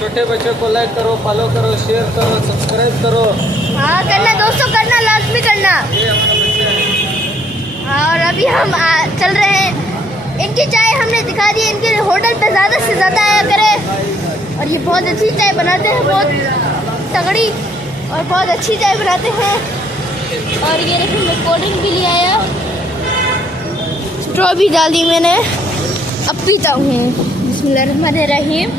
छोटे बच्चों को लाइक करो, फॉलो करो, शेयर करो, सब्सक्राइब करो। हाँ करना दोस्तों, करना, लाजमी करना। ये हमारा बच्चा है। हाँ, और अभी हम चल रहे हैं। इनकी चाय हमने दिखा दी, इनके होटल पे ज़्यादा से ज़्यादा आया करें। और ये बहुत अच्छी चाय बनाते हैं, बहुत तगड़ी और बहुत अच्छी चाय बनाते हैं। और ये देखिए मैं कोल्ड ड्रिंक भी ले आया, स्ट्रॉ भी डाल दी मैंने, अब पीता हूँ। बिस्मिल्लाहिर्रहमानिर्रहीम।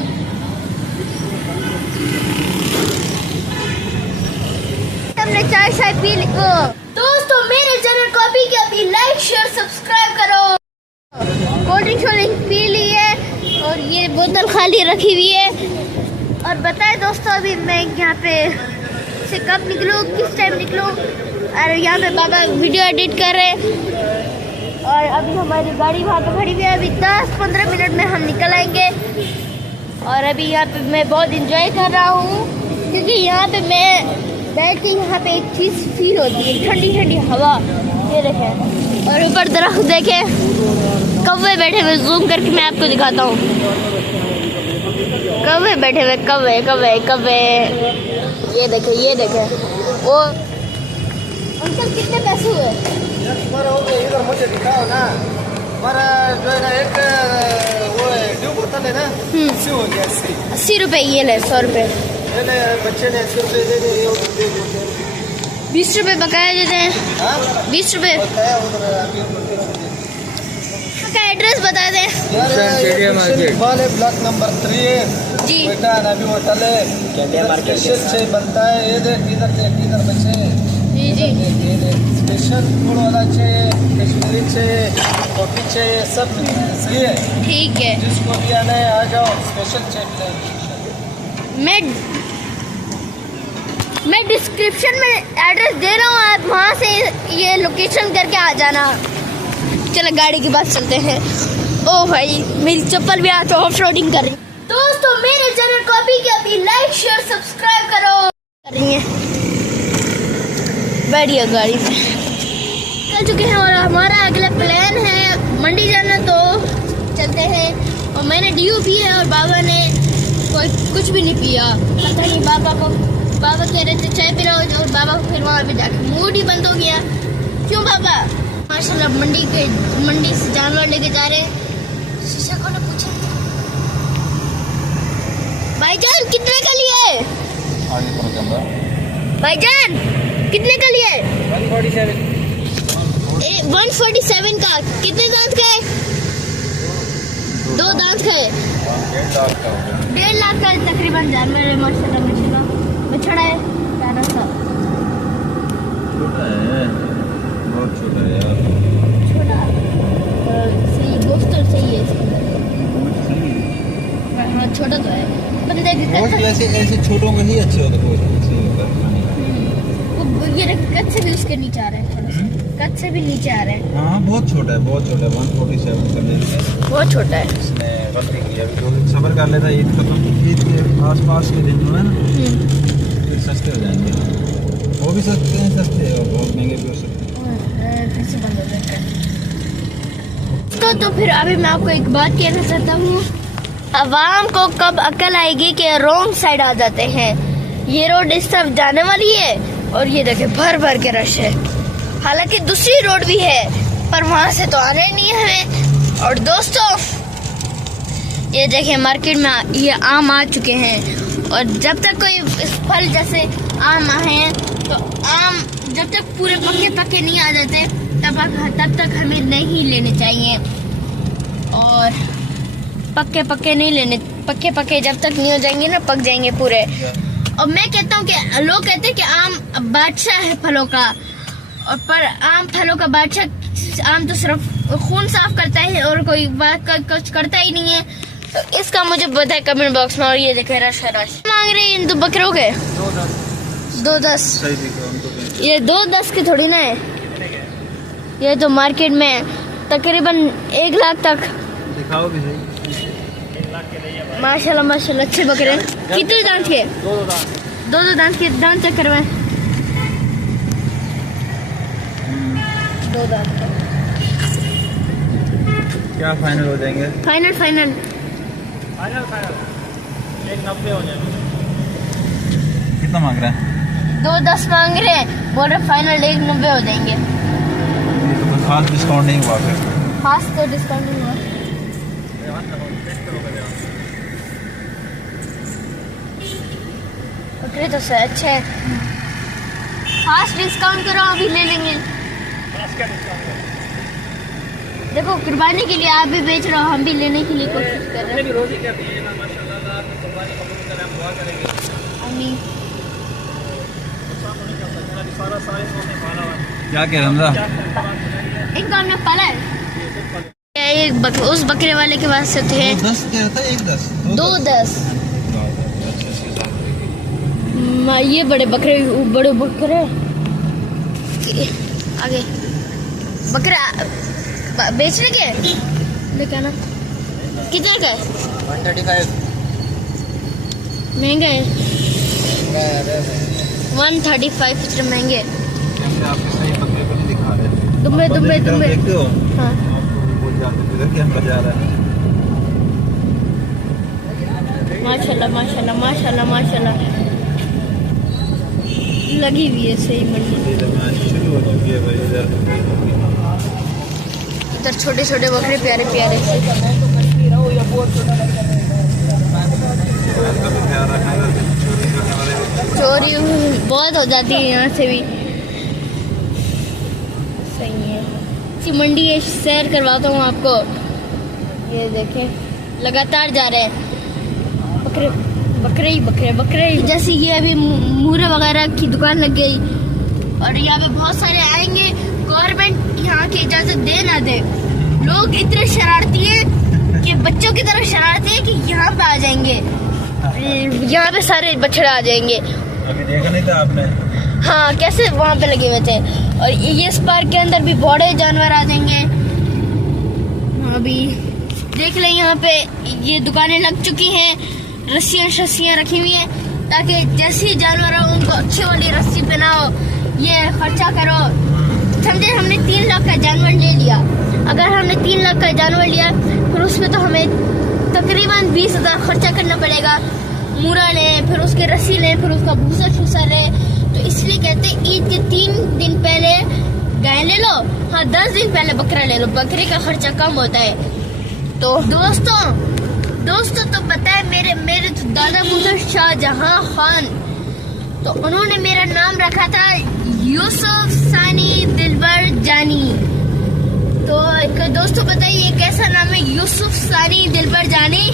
हमने चाय शाय पी ली। दोस्तों मेरे चैनल को अभी के अभी लाइक शेयर सब्सक्राइब करो। कोल्ड ड्रिंक पी ली है और ये बोतल खाली रखी हुई है। और बताएं दोस्तों, अभी मैं यहाँ पे से कब निकलूँ, किस टाइम निकलूँ। और यहाँ पे बाबा वीडियो एडिट कर रहे हैं। और अभी हमारी गाड़ी वहाँ पे खड़ी हुई है। अभी 10-15 मिनट में हम निकल आएंगे। और अभी यहाँ पे मैं बहुत इंजॉय कर रहा हूँ, क्योंकि यहाँ पे मैं बैठ के यहाँ पे एक चीज़ फील होती है, ठंडी ठंडी हवा। ये देखें, और ऊपर दरख्त देखें, कौवे बैठे हुए, जूम करके मैं आपको दिखाता हूँ। कौवे बैठे हुए, कौवे कौवे कौवे। ये देखें, ये देखें। वो अंकल कितने पैसे हुए? इधर मुझे दिखाओ ना। हमारा जो है ना एक वो ड्यू बोतल है ना, 80 हो गया। 80 रुपये। ये ले 100 रुपये। बच्चे ने 80 रुपये दे दिए। 20 रुपये बकाया देते हैं। 20 रुपये का एड्रेस बता दें। ब्लॉक नंबर 3 जी बेटा, नबी होटल है, स्पेशल चाय बनता है। ये देख, इधर बच्चे जी जी, स्पेशल फूड वाला चाहिए, कश्मीरी चाहिए, कॉफी चाहिए, सब सही है। ठीक है, जिसको भी आना है आ जाओ, स्पेशल चाहिए। मैं डिस्क्रिप्शन में एड्रेस दे रहा हूँ, आप वहाँ से ये लोकेशन करके आ जाना। चलो गाड़ी की बात चलते हैं। ओ भाई, मेरी चप्पल भी आज तो ऑफ रोडिंग कर रही। दोस्तों मेरे चैनल को अभी के अभी लाइक शेयर सब्सक्राइब करो। कर रही है, बैठिए गाड़ी में। चल चुके हैं और हमारा अगला प्लान है मंडी जाना, तो चलते हैं। और मैंने ड्यू पी है और बाबा ने कोई कुछ भी नहीं पिया। पता नहीं बाबा कह रहे थे चाय पी रहा हो, और बाबा को फिर वहाँ पे जाके मूड ही बंद हो गया। क्यों बाबा? माशाल्लाह मंडी से जानवर लेके जा रहे हैं। शीशा को ना पूछा, भाईजान कितने का लिए? भाईजान कितने का लिए? 147 का। कितने दांत का है? 2 दांत का है। 1.5 लाख का तकरीबन जानवर। माशाल्लाह बछड़ा है, प्यारा सा। छोटा है, बहुत छोटा है यार। छोटा सही, गोश्त तो सही है इसका। हाँ छोटा तो है, बंदे की ऐसे छोटों में ही अच्छे होते हैं। ये कद से भी उसके नीचे आ रहे हैं, थोड़ा सा कद से भी नीचे आ रहे हैं। हाँ बहुत छोटा है, बहुत छोटा है। 147 कर लेते हैं, बहुत छोटा है। इसने गलती की। अभी तो सब्र कर लेता है, ईद खत्म, ईद के आसपास के दिन जो है ना फिर सस्ते हो जाएंगे। वो भी सस्ते हैं, सस्ते और बहुत महंगे भी हो सकते हैं। तो फिर अभी मैं आपको एक बात कहना चाहता हूँ। अवाम को कब अकल आएगी कि रॉन्ग साइड आ जाते हैं। ये रोड इस तरफ जाने वाली है और ये देखे भर भर के रश है। हालांकि दूसरी रोड भी है, पर वहां से तो आने नहीं है हमें। और दोस्तों ये देखें, मार्केट में ये आम आ चुके हैं। और जब तक कोई फल जैसे आम आए, तो आम जब तक पूरे पके नहीं आ जाते तब तक हमें नहीं लेने चाहिए। और पक्के नहीं लेने, पक्के जब तक नहीं हो जाएंगे ना, पक जाएंगे पूरे। और मैं कहता हूँ कि लोग कहते हैं कि आम बादशाह है फलों का, और पर आम फलों का बादशाह। आम तो सिर्फ खून साफ करता है और कोई बात कुछ करता ही नहीं है। तो इसका मुझे बताए कमेंट बॉक्स में। और ये देखे रश मांग रहे हैं इन 2 बकरों के 2.10। ये 2.10 की थोड़ी ना है, ये तो मार्केट में तकरीबन 1 लाख तक। दिखाओ भी सही। माशाल्लाह अच्छे बकरे। कितने दांत के? 2 दांत के। दांत चेक करवाएं। 2 दांत के। क्या फाइनल हो जाएंगे? फाइनल कितना मांग रहा है? 2.10 मांग रहे हैं, बोल रहे फाइनल 1.90 हो जाएंगे। ये तो कोई खास डिस्काउंट नहीं हुआ फिर। खास तो डिस्काउंट नहीं हुआ। बकरे तो सही अच्छे हैं। खास डिस्काउंट करो, अभी ले लेंगे। देखो कुर्बानी के लिए आप भी बेच रहे हो, हम भी लेने के लिए कोशिश कर रहे हैं। आमीन। क्या कह रहा है? इनको हमने पाला है। एक उस बकरे वाले के पास से थे 10 क्या था? 1.10 2.10। ये बड़े बकरे आगे बकरा बेचने के लेके आना। कितने का है? 135 महंगा है। 135 इतने महंगे। आपके सही बकरे को नहीं दिखा रहे। दुम्बे देखते हो? हाँ। बोल जाते इधर कैमरा जा रहा है। माशाल्लाह माशाल्लाह माशाल्लाह माशाल्लाह लगी हुई है सही मंडी। शुरू हो चुकी है भाई। इधर छोटे छोटे बकरे प्यारे प्यारे। चोरी बहुत हो जाती है यहाँ से भी। सही है। इसी मंडी है, सैर करवाता हूँ आपको। ये देखें लगातार जा रहे हैं बकरे बकरे ही बकरे बकरे ही। जैसे ये अभी मूरे वगैरह की दुकान लग गई और यहाँ पे बहुत सारे आएंगे। गवर्नमेंट यहाँ की इजाजत दे ना दे, लोग इतने शरारती हैं कि बच्चों की तरह शरारती है कि यहाँ पे आ जाएंगे। यहाँ पे सारे बछड़े आ जाएंगे। अभी देखा नहीं था आपने? हाँ कैसे वहाँ पे लगे हुए थे। और ये इस पार्क के अंदर भी बड़े जानवर आ जाएंगे। अभी देख लें यहाँ पे ये दुकानें लग चुकी हैं, रस्सियाँ रखी हुई हैं ताकि जैसे ही जानवर हो उनको अच्छी वाली रस्सी पहनाओ, ये खर्चा करो। समझे हमने 3 लाख का जानवर ले लिया। अगर हमने 3 लाख का जानवर लिया फिर उसमें तो हमें तकरीबन 20,000 खर्चा करना पड़ेगा। मूरा लें, फिर उसकी रस्सी लें, फिर उसका भूसा छूसा लें। तो इसलिए कहते हैं ईद के 3 दिन पहले गाय ले लो, हाँ 10 दिन पहले बकरा ले लो, बकरे का खर्चा कम होता है। तो दोस्तों तो पता है मेरे तो दादा मुझे शाहजहां खान, तो उन्होंने मेरा नाम रखा था यूसुफ सानी दिलबर जानी। तो दोस्तों बताइए कैसा नाम है यूसुफ सानी दिलबर जानी?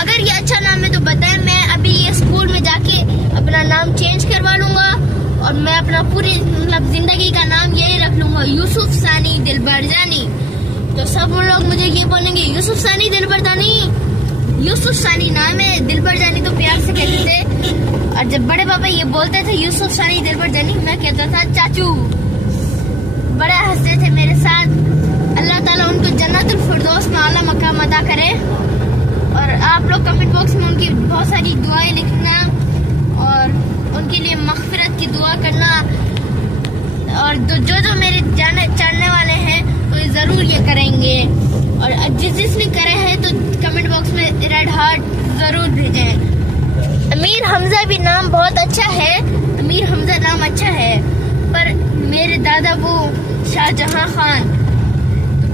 अगर ये अच्छा नाम है तो बताएं, मैं अभी ये स्कूल में जाके अपना नाम चेंज करवा लूंगा और मैं अपना पूरी मतलब जिंदगी का नाम यही रख लूंगा, यूसुफ सानी दिलबर जानी। तो सब लोग मुझे ये बोलेंगे यूसुफ सानी दिलबर जानी। यूसुफ सानी नाम है, दिलबर जानी तो प्यार से कहते थे। और जब बड़े पापा ये बोलते थे यूसुफ सानी दिलबर जानी, मैं कहता था चाचू। बड़ा हंसते थे मेरे साथ। अल्लाह ताला उनको जन्नतुल फिरदौस में आला मकाम अता करे। और आप लोग कमेंट बॉक्स में उनकी बहुत सारी दुआएं लिखना और उनके लिए मग़फ़िरत की दुआ करना। और जो मेरे जानने वाले हैं तो ये ज़रूर ये करेंगे। और जिसने करे हैं तो कमेंट बॉक्स में रेड हार्ट ज़रूर भेजें। अमीर हमज़ा भी नाम बहुत अच्छा है, अमीर हमज़ा नाम अच्छा है, पर मेरे दादा वो शाहजहां खान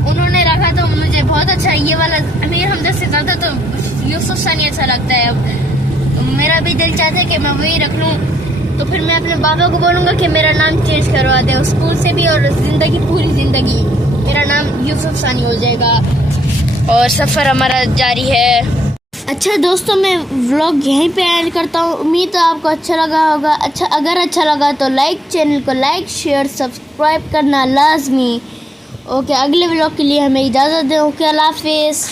उन्होंने रखा तो मुझे बहुत अच्छा। ये वाला अमीर हमज़ा से ज़्यादा तो यूसुफ सानी अच्छा लगता है। अब तो मेरा भी दिल चाहता है कि मैं वही रख लूँ। तो फिर मैं अपने बाबा को बोलूँगा कि मेरा नाम चेंज करवा दे स्कूल से भी, और पूरी ज़िंदगी मेरा नाम यूसुफ सानी हो जाएगा और सफ़र हमारा जारी है। अच्छा दोस्तों, मैं व्लॉग यहीं पे एंड करता हूँ। उम्मीद है आपको अच्छा लगा होगा। अगर अच्छा लगा तो चैनल को लाइक शेयर सब्सक्राइब करना लाजमी। ओके, अगले व्लॉग के लिए हमें इजाज़त दें। ओके, अल्लाह हाफिज़।